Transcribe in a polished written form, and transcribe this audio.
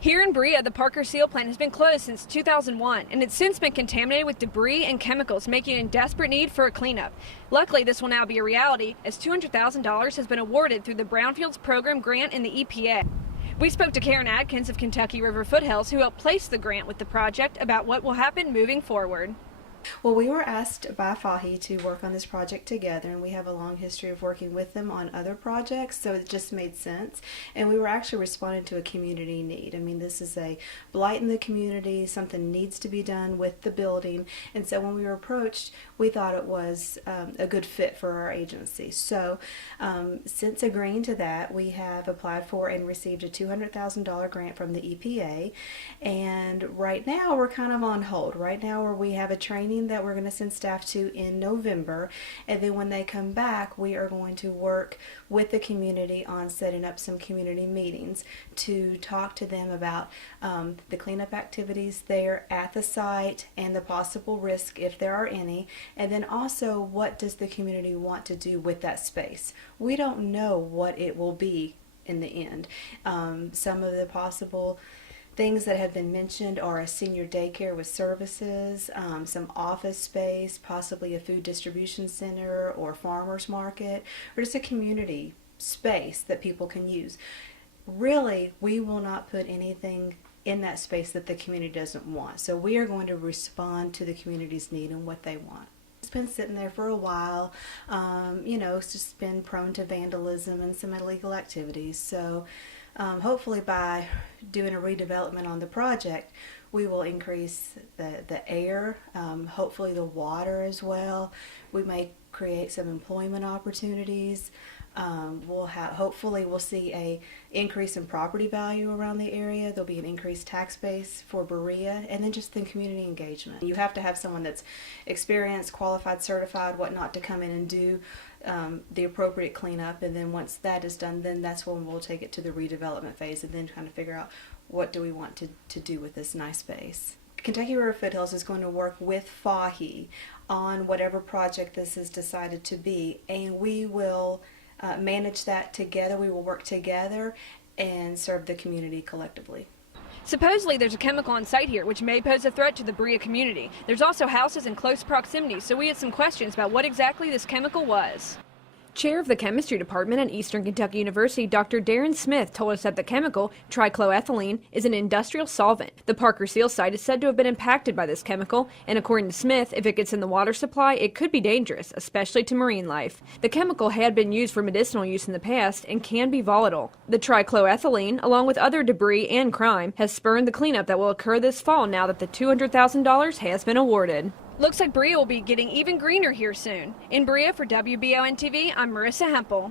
Here in Berea, the Parker Seal plant has been closed since 2001, and it's since been contaminated with debris and chemicals, making it in desperate need for a cleanup. Luckily, this will now be a reality, as $200,000 has been awarded through the Brownfield program grant in the EPA. We spoke to Karen Adkins of Kentucky River Foothills, who helped place the grant with the project, about what will happen moving forward. Well, we were asked by FAHI to work on this project together, and we have a long history of working with them on other projects, so it just made sense. And we were actually responding to a community need. I mean, this is a blight in the community, something needs to be done with the building, and so when we were approached, we thought it was a good fit for our agency. So since agreeing to that, we have applied for and received a $200,000 grant from the EPA, and right now we're kind of on hold. Right now we have a training that we're going to send staff to in November, and then when they come back, we are going to work with the community on setting up some community meetings to talk to them about the cleanup activities there at the site and the possible risk if there are any, and then also what does the community want to do with that space. We don't know what it will be in the end. Some of the possible things that have been mentioned are a senior daycare with services, some office space, possibly a food distribution center or farmers market, or just a community space that people can use. Really, we will not put anything in that space that the community doesn't want. So we are going to respond to the community's need and what they want. It's been sitting there for a while. It's just been prone to vandalism and some illegal activities. So hopefully by doing a redevelopment on the project, we will increase the air, hopefully the water as well. We may create some employment opportunities. Hopefully we'll see a increase in property value around the area. There'll be an increased tax base for Berea, and then just the community engagement. You have to have someone that's experienced, qualified, certified, whatnot to come in and do the appropriate cleanup, and then once that is done, then that's when we'll take it to the redevelopment phase and then kind of figure out what do we want to do with this nice space. Kentucky River Foothills is going to work with FAHI on whatever project this is decided to be, and we will manage that together. We will work together and serve the community collectively. Supposedly there's a chemical on site here which may pose a threat to the Berea community. There's also houses in close proximity, so we had some questions about what exactly this chemical was. Chair of the Chemistry Department at Eastern Kentucky University, Dr. Darren Smith, told us that the chemical, trichloroethylene, is an industrial solvent. The Parker Seal site is said to have been impacted by this chemical, and according to Smith, if it gets in the water supply, it could be dangerous, especially to marine life. The chemical had been used for medicinal use in the past and can be volatile. The trichloroethylene, along with other debris and crime, has spurred the cleanup that will occur this fall now that the $200,000 has been awarded. Looks like Berea will be getting even greener here soon. In Berea for WBON TV, I'm Marissa Hempel.